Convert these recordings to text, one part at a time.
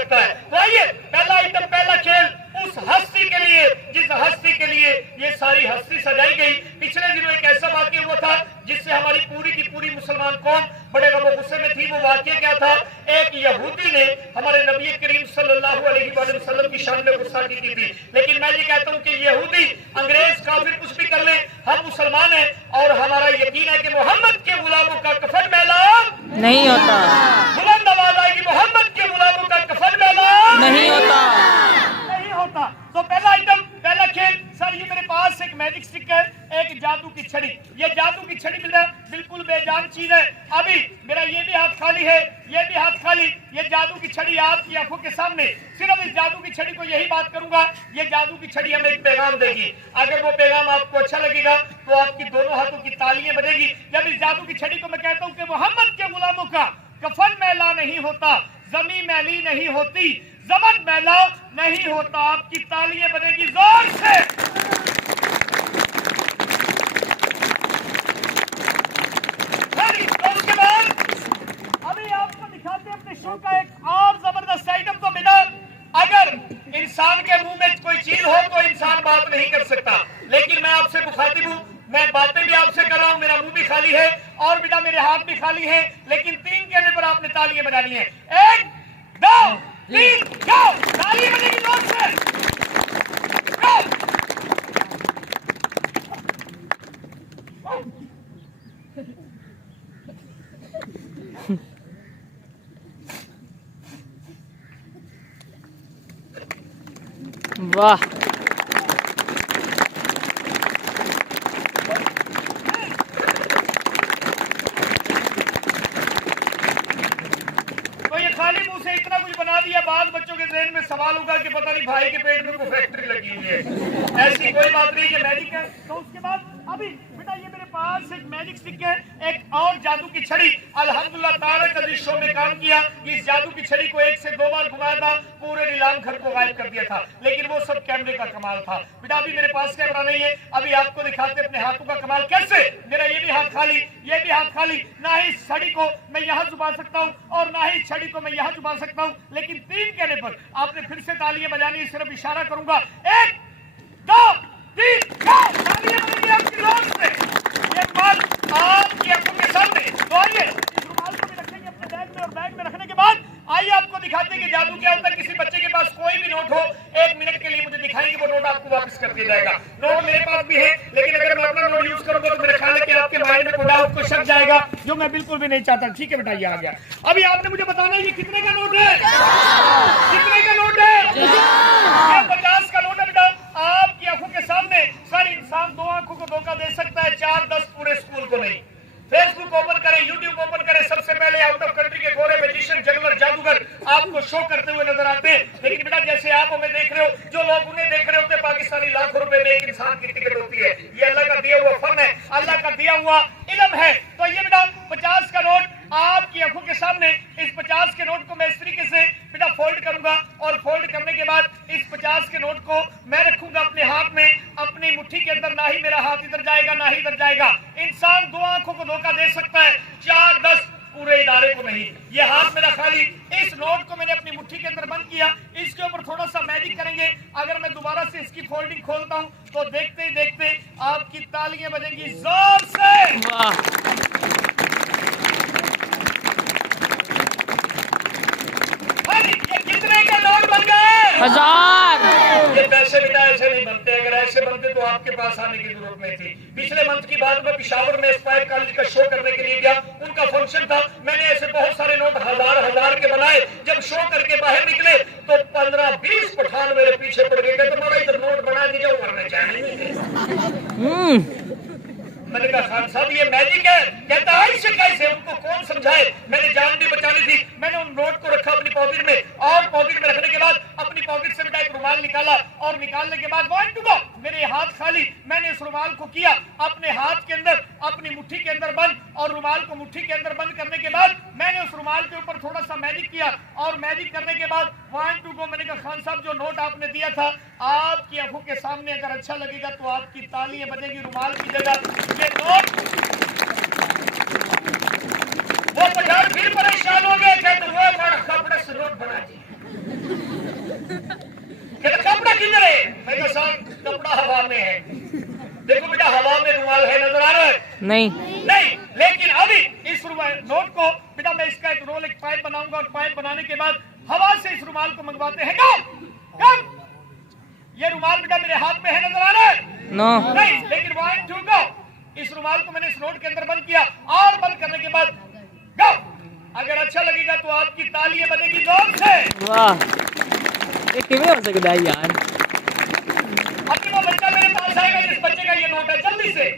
लगता है। तो आइए पहला आइटम, पहला खेल उस हस्ती के लिए जिस हस्ती के लिए ये सारी हस्ती सजाई गई। पिछले दिनों एक ऐसा वाकया हुआ था जिससे हमारी पूरी की पूरी मुसलमान कौम बड़े गम गुस्से में थी। वो वाकया क्या था? एक यहूदी ने हमारे नबी करीम सल्लल्लाहु अलैहि वसल्लम की शान में गुस्ताखी की थी। लेकिन मैं ये कहता हूँ कि यहूदी, अंग्रेज, काफिर कुछ भी कर ले, हम मुसलमान हैं और हमारा यकीन है कि मोहम्मद के गुलामों का कफन मैला नहीं होता। बुलंद आवाज आएगी, मोहम्मद के गुलामों का कफन मैला नहीं होता। नहीं होता। तो पहला आइटम, पहला खेल सर, ये मेरे पास एक मैजिक स्टिक है, एक जादू की छड़ी। ये जादू की छड़ी मिल रहा है, बिल्कुल बेजान चीज है। अभी मेरा ये भी हाथ खाली है, ये भी हाथ खाली। ये जादू की छड़ी आपकी आंखों के सामने। सिर्फ इस जादू की छड़ी को यही बात करूंगा, ये जादू की छड़ी हमें एक पैगाम देगी। अगर वो पैगाम आपको अच्छा लगेगा तो आपकी दोनों हाथों की तालियां बजेगी। जब इस जादू की छड़ी को मैं कहता हूँ कि मोहम्मद के गुलामों का कफन मैला नहीं होता, जमीन मैली नहीं होती, जमन मैला नहीं होता, आपकी तालियां बजेगी जोर से। उसके बाद अभी आपको दिखाते हैं अपने शो का एक और जबरदस्त आइटम। तो बेटा, अगर इंसान के मुंह में कोई चीज हो तो इंसान बात नहीं कर सकता, लेकिन मैं आपसे मुखातिब हूं, मैं बातें भी आपसे कर रहा हूं, मेरा मुंह भी खाली है और बेटा मेरे हाथ भी खाली है, लेकिन 3 कहने पर आपने तालियां बजानी है। 1 2 3 गो! तालियां बजेगी जोर से। वाह, तो ये खाली मुंह से इतना कुछ बना दिया, बाद बच्चों के ज़हन में सवाल होगा कि पता नहीं भाई के पेट में कोई फैक्ट्री लगी हुई है। ऐसी कोई बात नहीं, ये मैजिक है। तो उसके बाद अभी बेटा ये मेरे पास एक मैजिक स्टिक है, एक और जादू की छड़ी। अल्हम्दुलिल्लाह ताला का जिस शो में काम किया, इस जादू की छड़ी को 1 से 2 बार घुमाया था, पूरे नीलाम घर को गायब कर दिया था, लेकिन वो सब कैमरे का कमाल था। बेटा अभी मेरे पास कैमरा नहीं है, अभी आपको दिखाते अपने हाथों का कमाल। कैसे? मेरा ये भी हाथ खाली, ये भी हाथ खाली। ना ही इस छड़ी को मैं यहाँ छुपा सकता हूँ और ना ही इस छड़ी को मैं यहाँ छुपा सकता हूँ, लेकिन 3 कहने पर आपने फिर से तालियां बजानी। सिर्फ इशारा करूंगा, 1 2 3 गो! तालियां बजेगी आपकी जोर से। ये रुमाल आपकी आंखों के सामने। तो आइए इस रुमाल को भी रखेंगे अपने बैग में, और बैग में रखने के बाद आइए आपको दिखाते हैं कि जादू क्या होता है। किसी बच्चे के पास कोई भी नोट हो, 1 मिनट के लिए मुझे दिखाएंगे, वो नोट आपको वापस कर दिया जाएगा। नोट मेरे पास भी है, लेकिन अगर मैं अपना नोट यूज करूंगा तो मेरे ख्याल है कि आपके माइंड में कोई डाउट, कोई शक जाएगा, जो मैं बिल्कुल भी नहीं चाहता। ठीक है बेटा, ये आ गया। अभी आपने मुझे बताना है ये कितने का नोट है? कितने का नोट है? ये 50 का नोट है बेटा, आपकी आंखों के सामने। सर, इंसान 2 आंखों को धोखा दे सकता है, 4 10 पूरे स्कूल को नहीं। फेसबुक ओपन करें, यूट्यूब ओपन करें, सबसे पहले आउट ऑफ कंट्री के गोरे मैजिशियन, जंगलर, जादूगर आपको शो करते हुए नजर आते हैं। लेकिन बेटा जैसे आप हमें देख रहे हो, जो लोग उन्हें देख रहे होते हैं, पाकिस्तानी लाखों रुपए में एक इंसान की टिकट होती है। ये अल्लाह का दिया हुआ फन है, अल्लाह का दिया हुआ इल्म है। तो ये बेटा 50 का नोट आपकी आंखों के सामने। इस 50 के नोट को मैं इस तरीके से बेटा फोल्ड करूंगा, और फोल्ड करने के बाद इस 50 के नोट को मैं रखूंगा अपने हाथ में, अपनी मुट्ठी के अंदर। ना ही मेरा हाथ इधर जाएगा, ना ही इधर जाएगा। इंसान 2 आंखों को धोखा दे सकता है, 4 10 पूरे इदारे को नहीं। ये हाथ मेरा खाली। इस नोट को मैंने अपनी मुट्ठी के अंदर बंद किया। इसके ऊपर थोड़ा सा मैजिक करेंगे। अगर मैं दोबारा से इसकी फोल्डिंग खोलता हूं तो देखते ही देखते आपकी तालियां बजेंगी जोर से। ये कितने का नोट बन गए? 1000। ये पैसे बेटा ऐसे नहीं बनते, अगर ऐसे बनते तो आपके पास आने की जरूरत नहीं थी। पिछले मंथ की बात में पिशावर में एस्पायर कॉलेज का शो करने के लिए गया, उनका फंक्शन था। मैंने ऐसे बहुत सारे नोट हजार के बनाए। जब शो करके बाहर निकले तो 15-20 पठान मेरे पीछे पड़ गए, तुम्हारा इधर नोट बना दीजिए, करना चाहिए। मैंने कहा खान साहब ये मैजिक है। कहता है ऐसे कैसे, उनको कौन समझाए। मैंने जान भी बचानी थी। मैंने उन नोट को रखा अपनी पॉकेट में, और पॉकेट में रखने के बाद अपनी पॉकेट से बेटा एक रुमाल निकाला, और निकालने के बाद वन टू गो, मेरे हाथ खाली। मैंने इस रुमाल को किया अपने हाथ के अंदर, अपनी मुट्ठी के अंदर बंद, और रुमाल को मुट्ठी के अंदर बंद करने के बाद मैंने उस रुमाल के ऊपर थोड़ा सा मैजिक किया, और मैजिक करने के बाद वन टू गो। मैंने कहा खान साहब जो नोट आपने दिया था आपकी आंखों के सामने, अगर अच्छा लगेगा तो आपकी तालियां बजेगी रुमाल की जगह। ये नोट वो पठान फिर परेशान हो गए, कहते वो बड़ा कपड़े से नोट बना दिए। नहीं। नहीं, लेकिन अभी इस नोट को बेटा मैं इसका एक रोल, एक पाइप बनाऊंगा और पाइप बनाने के बाद हवा से इस रुमाल को मंगवाते हैं। कब ये रुमाल बेटा मेरे हाथ में है, नजर आ रहा है? नो। नहीं, लेकिन 1 2 गो। इस रुमाल को मैंने इस नोट के अंदर बंद किया और बंद करने के बाद गो। अगर अच्छा लगेगा तो आपकी तालियां बनेगी जोर से। वाह, ये किਵੇਂ हो सकता है यार? अभी वो बच्चा मेरे पास आएगा जिस बच्चे का ये नोट है, जल्दी से।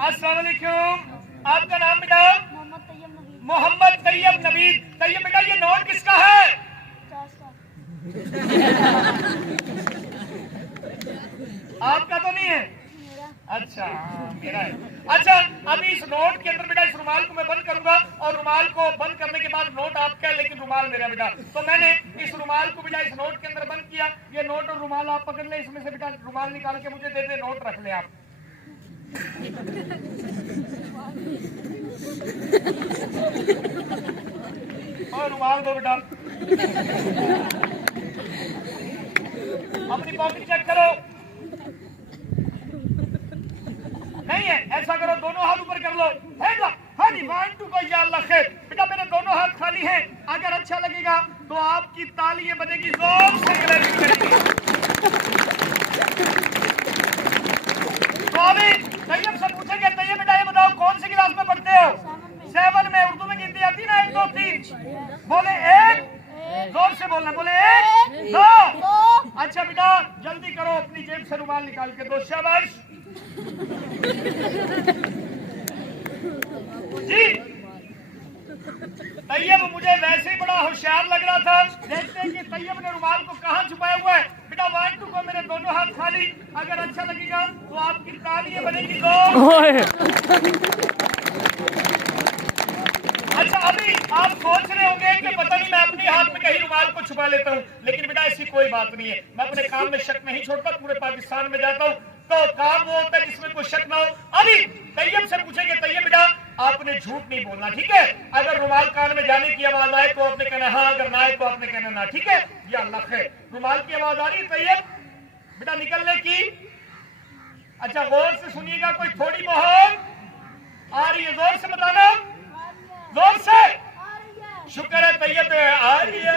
अस्सलाम वालेकुम, आपका नाम बेटा? मोहम्मद तैयब नबीद। तैयब बेटा ये नोट किसका है? आपका तो नहीं है? अच्छा मेरा है। अच्छा, अभी इस नोट के अंदर बेटा इस रुमाल को मैं बंद करूंगा और रुमाल को बंद करने के बाद नोट आपका है लेकिन रुमाल मेरा बेटा। तो मैंने इस रुमाल को बेटा इस नोट के अंदर बंद किया। ये नोट और रुमाल आप पकड़ ले, इसमें से बेटा रुमाल निकाल के मुझे दे दे, नोट रख ले आप। और रुमाल दो बेटा। अपनी पॉकेट चेक करो। नहीं है, ऐसा करो दोनों हाथ ऊपर कर लो। हाँ जी, 1 2 को या अल्लाह खैर। बेटा मेरे दोनों हाथ खाली हैं। अगर अच्छा लगेगा तो आपकी तालियां बजेगी जोर से। तो अभी तैयब से पूछेंगे, तैयब बेटा ये बताओ कौन सी क्लास में पढ़ते हो? 7 में। उर्दू में गिनती आती ना 1 2 3? बोले 1, जोर से बोलना। बोले 1 2। अच्छा बेटा जल्दी करो, अपनी जेब से रुमाल निकाल के दो। शाबाश जी। तैयब मुझे वैसे ही बड़ा होशियार लग रहा था। देखते हैं कि तैयब ने रुमाल को कहाँ छुपाया हुआ है। बेटा 1 2 को मेरे दोनों हाथ खाली। अगर अच्छा लगेगा तो आपकी तालियां बनेगी दो। अच्छा, अभी आप सोच रहे होंगे कि पता नहीं मैं अपने हाथ में कहीं रुमाल को छुपा लेता हूँ, लेकिन बेटा ऐसी कोई बात नहीं है। मैं अपने काम में शक नहीं छोड़ता। पूरे पाकिस्तान में जाता हूँ तो काम वो होता है जिसमें कोई शक ना हो। अभी तैयब से पूछेंगे, तैयब बेटा आपने झूठ नहीं बोलना, ठीक है? अगर रुमाल कान में जाने की आवाज आए तो आपने कहना हाँ, अगर ना आए तो आपने कहना ना, ठीक है? या अल्लाह खैर। रुमाल की आवाज आ रही है तैयब बेटा निकलने की? अच्छा गौर से सुनिएगा, कोई थोड़ी बहुत आ रही है, जोर से बताना, जोर से। शुक्र है तैयब आ रही है।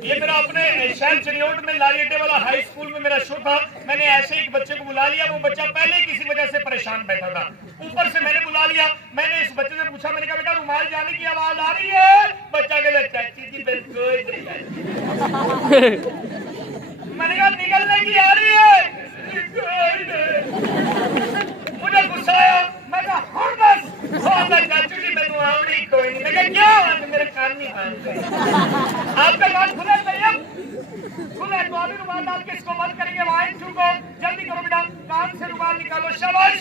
ये मेरा अपने शहर चरियोट में लारी अड्डे वाला हाई स्कूल में मेरा शो था। मैंने ऐसे एक बच्चे को बुला लिया। वो बच्चा पहले किसी वजह से परेशान बैठा था, ऊपर से मैंने बुला लिया। मैंने इस बच्चे से पूछा, मैंने कहा बेटा रुमाल जाने की आवाज आ रही है? बच्चा कहता चाची जी बिल्कुल। मैंने कहा निकलने की आ रही है? मुझे गुस्सा आया। मैं कहा हाँ बस चाचू जी मैं तो आवड़ी कोई नहीं। मैं कहा क्या मेरे कान नहीं मानते? आपका कान खुला तैयब? खुला है तो अभी रुमाल डाल के इसको बंद करेंगे। 1 2 को जल्दी करो बेटा, कान से रुमाल निकालो। शाबाश।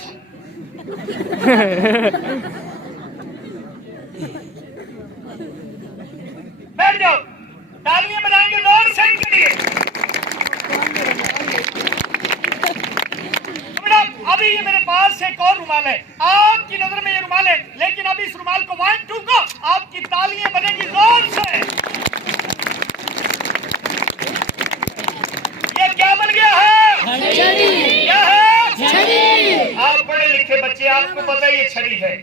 बैठ जाओ, तालियां बजाएंगे जोर से इनके लिए। अभी ये मेरे पास एक और रुमाल है, आपकी नजर में ये रुमाल है, लेकिन अभी इस रुमाल को 1 2 को आपकी तालियां बनेगी जोर से। ये क्या बन गया है? क्या है? छड़ी। आप पढ़े लिखे बच्चे, आपको पता है ये छड़ी है।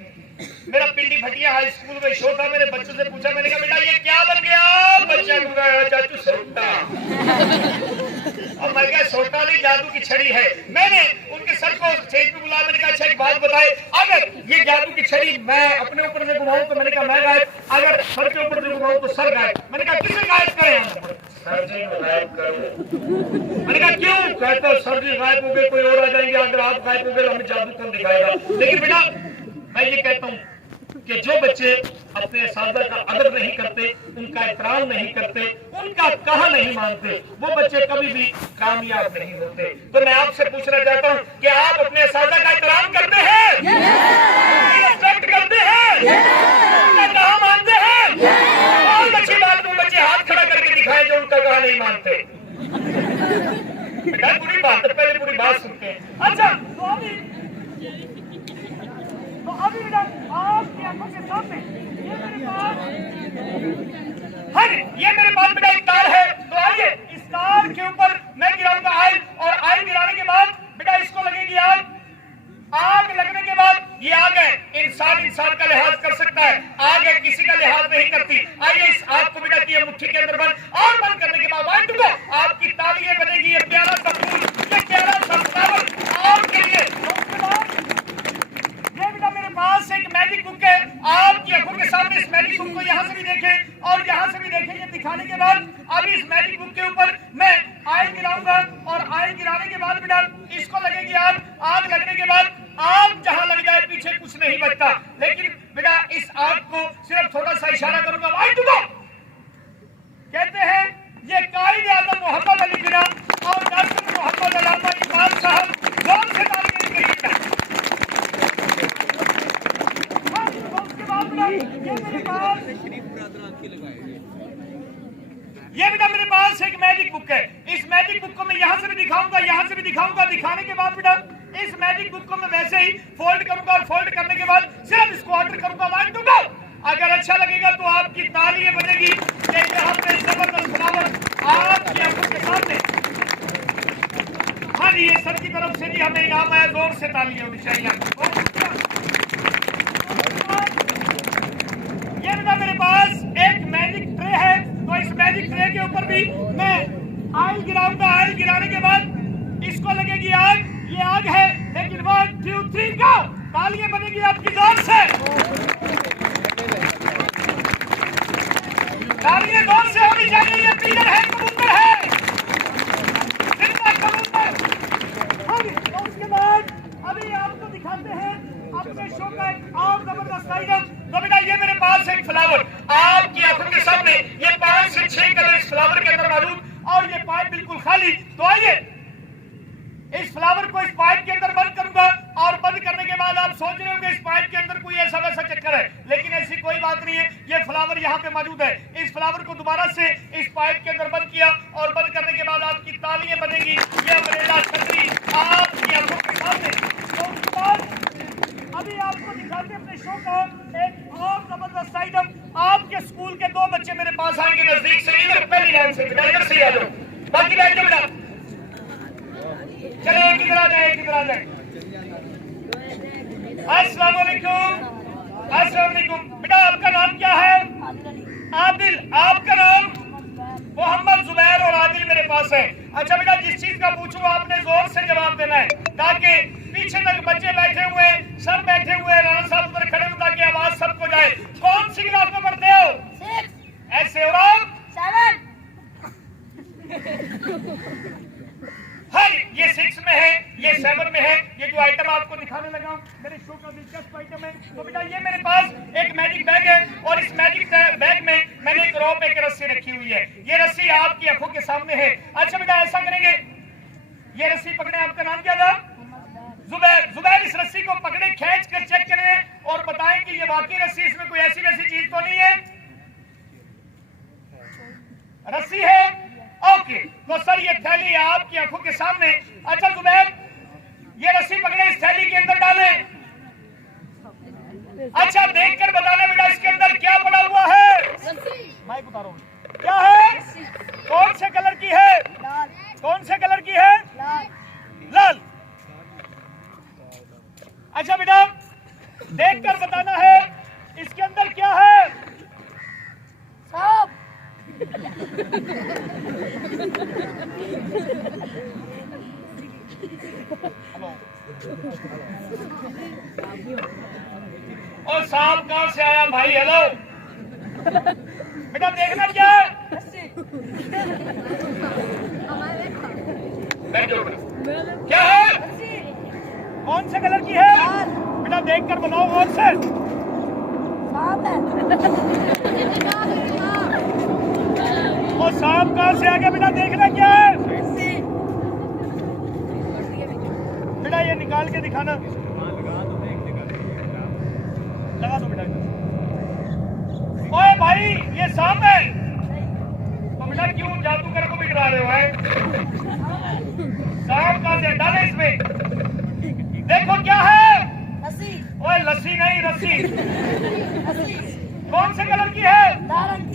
मेरा पिंडी भटिया हाई स्कूल में शो था। मेरे बच्चों से पूछा, मैंने कहा बेटा ये क्या बन गया? बच्चा पूरा चाचू सोटा। और मैं क्या सोटा नहीं, जादू की छड़ी है। मैंने उनके सर को स्टेज पे बुलाया। मैंने कहा अच्छा एक बात बताए, अगर ये जादू की छड़ी मैं अपने ऊपर से घुमाऊं तो मैंने कहा मैं गायब, अगर सर के ऊपर से घुमाऊं तो सर गायब। मैंने कहा किसे गायब करें? सर जी गायब करो। मैंने कहा क्यों? कहते सर जी गायब हो गए, कोई और आ जाएंगे। अगर आप गायब हो गए हमें जादू कौन दिखाएगा? लेकिन बेटा मैं ये कहता हूँ कि जो बच्चे अपने असातिज़ा का अदब नहीं करते, उनका एहतराम नहीं करते, उनका कहा नहीं मानते, वो बच्चे कभी भी कामयाब नहीं होते। तो मैं आपसे पूछना चाहता हूँ कि आप अपने असातिज़ा का एहतराम करते हैं? रिस्पेक्ट करते हैं? उनका कहा मानते हैं? बहुत अच्छी बात, वो बच्चे हाथ खड़ा करके दिखाए जो उनका कहा नहीं मानते। बेटा पूरी बात, पहले पूरी बात सुनते हैं। अच्छा तो अभी बेटा आपकी आंखों के सामने ये मेरे पास, हाँ ये मेरे पास बेटा एक तार है। तो आइए इस तार के ऊपर मैजिक बुक है, आपकी आंखों के सामने इस मैजिक बुक को यहाँ से भी देखें और यहाँ से भी देखें। ये दिखाने के बाद अब इस मैजिक बुक के ऊपर मैं आयल गिराऊंगा और आयल गिराने के बाद बेटा इसको लगेगी आग। आग लगने के बाद आग जहां लग जाए पीछे कुछ नहीं बचता, लेकिन बेटा इस आग को सिर्फ थोड़ा सा इशारा करूंगा, वाइट टू गो। कहते हैं ये कायदे आज़म मोहम्मद अली जिन्ना और डॉक्टर मोहम्मद अलामा इकबाल साहब जोर से तालियां दीजिए। उसके बाद बेटा ये बेटा मेरे पास एक मैजिक बुक है। इस मैजिक बुक को मैं यहाँ से भी दिखाऊंगा, यहाँ से भी दिखाऊंगा। दिखाने के बाद बेटा इस मैजिक बुक को मैं वैसे ही फोल्ड करूंगा और फोल्ड करने के बाद सिर्फ इसको ऑर्डर करूंगा, वन टू गो। अगर अच्छा लगेगा तो आपकी तालियां बजेगी कि यहाँ पे जबरदस्त फ्लावर आपकी आंखों के सामने। हाँ जी, ये सर की तरफ से भी हमें इनाम आया, जोर से तालियां होनी चाहिए। ये बेटा मेरे पास एक मैजिक ट्रे है, तो इस मैजिक ट्रे के ऊपर भी मैं आयल गिराऊंगा। आयल गिराने के बाद इसको लगेगी आग। ये आग है, लेकिन 1 2 3 गो। तालियां बनेगी आपकी जोर से, तालियां जोर से होनी चाहिए। ये पीलर है, कबूतर है, जिंदा कबूतर। हाँ जी, तो उसके बाद अभी आपको दिखाते हैं अपने शो का एक और जबरदस्त आइटम। तो बेटा ये मेरे पास एक फ्लावर आपकी आंखों के सामने, ये 5 से 6 कलर इस फ्लावर के अंदर मौजूद और ये पाइप बिल्कुल खाली। तो आइए इस फ्लावर को इस पाइप के अंदर बंद करूंगा और बंद करने के बाद आप सोच रहे होंगे इस पाइप के अंदर कोई ऐसा वैसा चक्कर है, लेकिन ऐसी कोई बात नहीं है। ये फ्लावर यहाँ पे मौजूद है। इस फ्लावर को दोबारा से इस पाइप के अंदर बंद किया और बंद करने के बाद आपकी तालियां बनेगी। ये अमरेला छतरी आपकी आंखों के सामने। तो उसके बाद अभी आपको दिखाते अपने शो का एक और जबरदस्त आइटम। आपके स्कूल के 2 बच्चे मेरे पास आएंगे नजदीक से, इधर पहली लाइन से, इधर से आ जाओ, बाकी बैठ जाओ बेटा। चले एक इधर आ जाए, एक इधर आ जाए। अस्सलाम वालेकुम, अस्सलाम वालेकुम। बेटा आपका नाम क्या है? आदिल। आपका नाम? मोहम्मद जुबैर और आदिल मेरे पास है। अच्छा बेटा, जिस चीज का पूछूं आपने जोर से जवाब देना है, ताकि पीछे तक बच्चे बैठे हुए, सर बैठे हुए, राणा साहब उधर खड़े हो, ताकि आवाज सबको जाए। कौन सी क्लास में पढ़ते हो? 6 ऐसे और आप? 7। हाँ, ये 6 में है, ये 7 में है। ये जो आइटम आपको दिखाने लगा हूँ मेरे शो का दिलचस्प आइटम है। तो बेटा ये मेरे पास एक मैजिक बैग है और इस मैजिक बैग में मैंने एक रोप, एक रस्सी रखी हुई है। ये रस्सी आपकी आंखों के सामने है। अच्छा बेटा ऐसा करेंगे, ये रस्सी पकड़े। आपका नाम क्या था? जुबैर। जुबैर इस रस्सी को पकड़े, खींच कर चेक करें और बताएं कि ये वाकई रस्सी, इसमें कोई ऐसी वैसी चीज तो नहीं है। रस्सी है, ओके। तो सर ये थैली है आपकी आंखों के सामने। अच्छा जुबैर, ये रस्सी पकड़े, इस थैली के अंदर डालें। अच्छा देखकर बताना बेटा इसके अंदर क्या पड़ा हुआ है। माइक उतारो। क्या है? कौन से कलर की है? लाल। कौन से कलर की है? लाल। लाल। अच्छा बेटा देखकर बताना है इसके अंदर क्या है। सांप। और सांप कहां से आया भाई? हेलो बेटा देखना क्या है? क्या है? कौन से कलर की है? बेटा देखकर बताओ कौन से। सांप है। और सांप कहां से आ गया? बेटा देखना क्या है? बेटा ये निकाल के दिखाना। लगा दो बेटा। ओए भाई ये सांप है। तो बेटा क्यों जादूगर को भी डरा रहे हो? है सांप कहां से? डाले इसमें। देखो क्या है? लस्सी। ओए लस्सी नहीं, रस्सी। कौन से कलर की है? नारंगी।